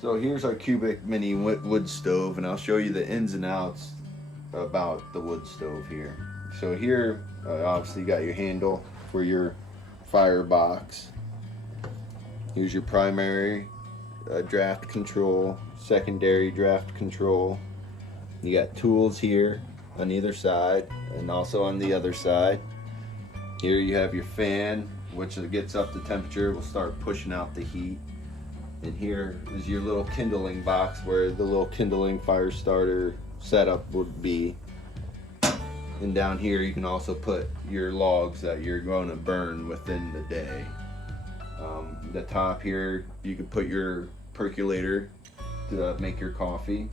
So here's our cubic mini wood stove, and I'll show you the ins and outs about the wood stove here. So here, obviously you got your handle for your firebox. Here's your primary draft control, secondary draft control. You got tools here on either side and also on the other side. Here you have your fan, which it gets up the temperature, will start pushing out the heat. And here is your little kindling box where the little kindling fire starter setup would be. And down here you can also put your logs that you're going to burn within the day. The top here you could put your percolator to make your coffee.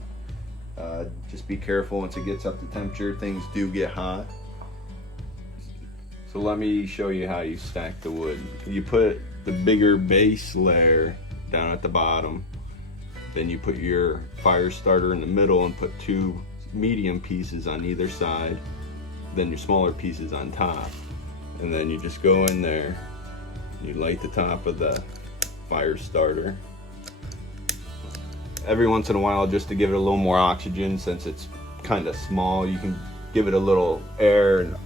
Just be careful once it gets up to temperature, things do get hot. So let me show you how you stack the wood. You put the bigger base layer down at the bottom, then you put your fire starter in the middle and put two medium pieces on either side, then your smaller pieces on top, and then you just go in there, you light the top of the fire starter every once in a while just to give it a little more oxygen. Since it's kind of small, you can give it a little air and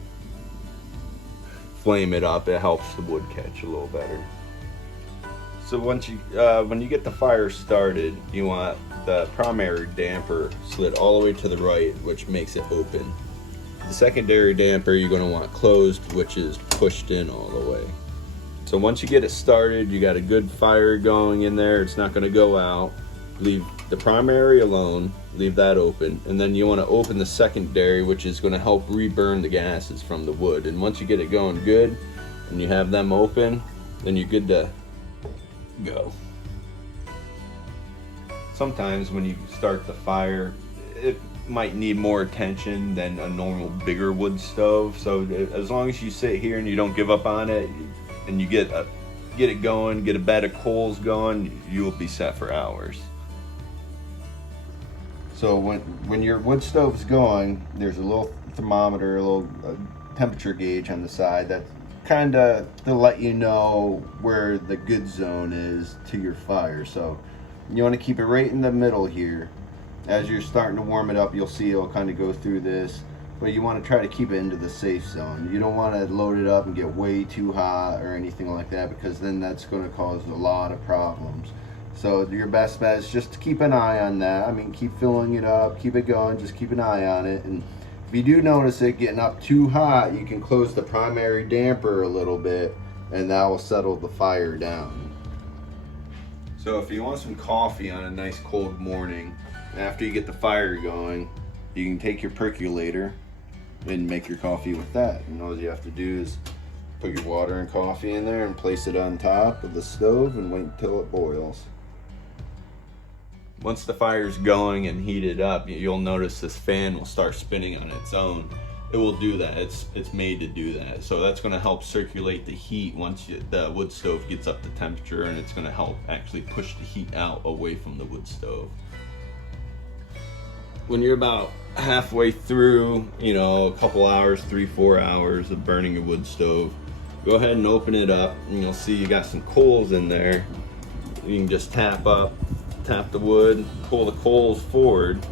flame it up. It helps the wood catch a little better. So once you when you get the fire started, you want the primary damper slid all the way to the right, which makes it open. The secondary damper you're going to want closed, which is pushed in all the way. So once you get it started, you got a good fire going in there. It's not going to go out. Leave the primary alone, leave that open, and then you want to open the secondary, which is going to help reburn the gases from the wood. And once you get it going good and you have them open, then you're good to go. Sometimes when you start the fire, it might need more attention than a normal bigger wood stove. So as long as you sit here and you don't give up on it and you get it going, get a bed of coals going, you will be set for hours. So when your wood stove's going, there's a little thermometer, a little temperature gauge on the side that's kind of to let you know where the good zone is to your fire. So you want to keep it right in the middle here. As you're starting to warm it up, you'll see it'll kind of go through this, but you want to try to keep it into the safe zone. You don't want to load it up and get way too hot or anything like that, because then that's going to cause a lot of problems. So your best bet is just to keep an eye on that. I mean, keep filling it up, keep it going, just keep an eye on it. And if you do notice it getting up too hot, you can close the primary damper a little bit, and that will settle the fire down. So if you want some coffee on a nice cold morning, after you get the fire going, you can take your percolator and make your coffee with that. And all you have to do is put your water and coffee in there and place it on top of the stove and wait until it boils. Once the fire's going and heated up, you'll notice this fan will start spinning on its own. It will do that. It's made to do that. So that's going to help circulate the heat once the wood stove gets up to temperature, and it's going to help actually push the heat out away from the wood stove. When you're about halfway through, a couple hours, 3-4 hours of burning your wood stove, go ahead and open it up, and you'll see you got some coals in there. You can just tap the wood, pull the coals forward.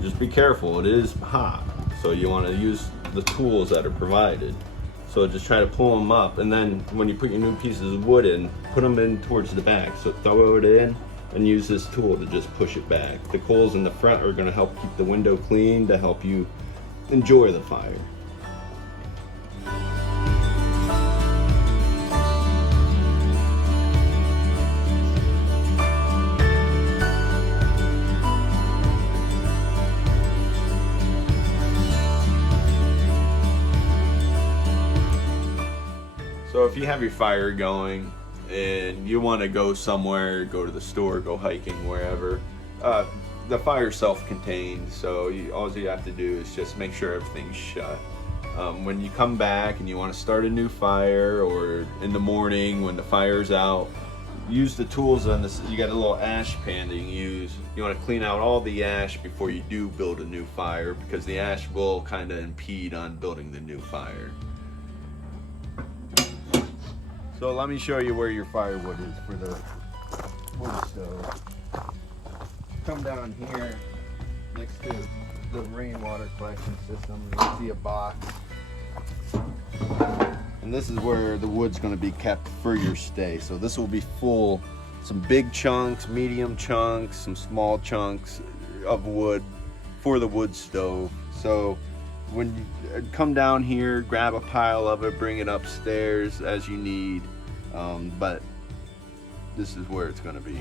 Just be careful, it is hot, so you want to use the tools that are provided. So just try to pull them up, and then when you put your new pieces of wood in, put them in towards the back. So throw it in and use this tool to just push it back. The coals in the front are going to help keep the window clean, to help you enjoy the fire. So if you have your fire going and you want to go somewhere, go to the store, go hiking, wherever, the fire's self-contained, so all you have to do is just make sure everything's shut. When you come back and you want to start a new fire, or in the morning when the fire's out, use the tools on this. You got a little ash pan that you can use. You want to clean out all the ash before you do build a new fire, because the ash will kind of impede on building the new fire. So let me show you where your firewood is for the wood stove. Come down here next to the rainwater collection system. You'll see a box. And this is where the wood's going to be kept for your stay. So this will be full, some big chunks, medium chunks, some small chunks of wood for the wood stove. So when you come down here, grab a pile of it, bring it upstairs as you need. But this is where it's going to be.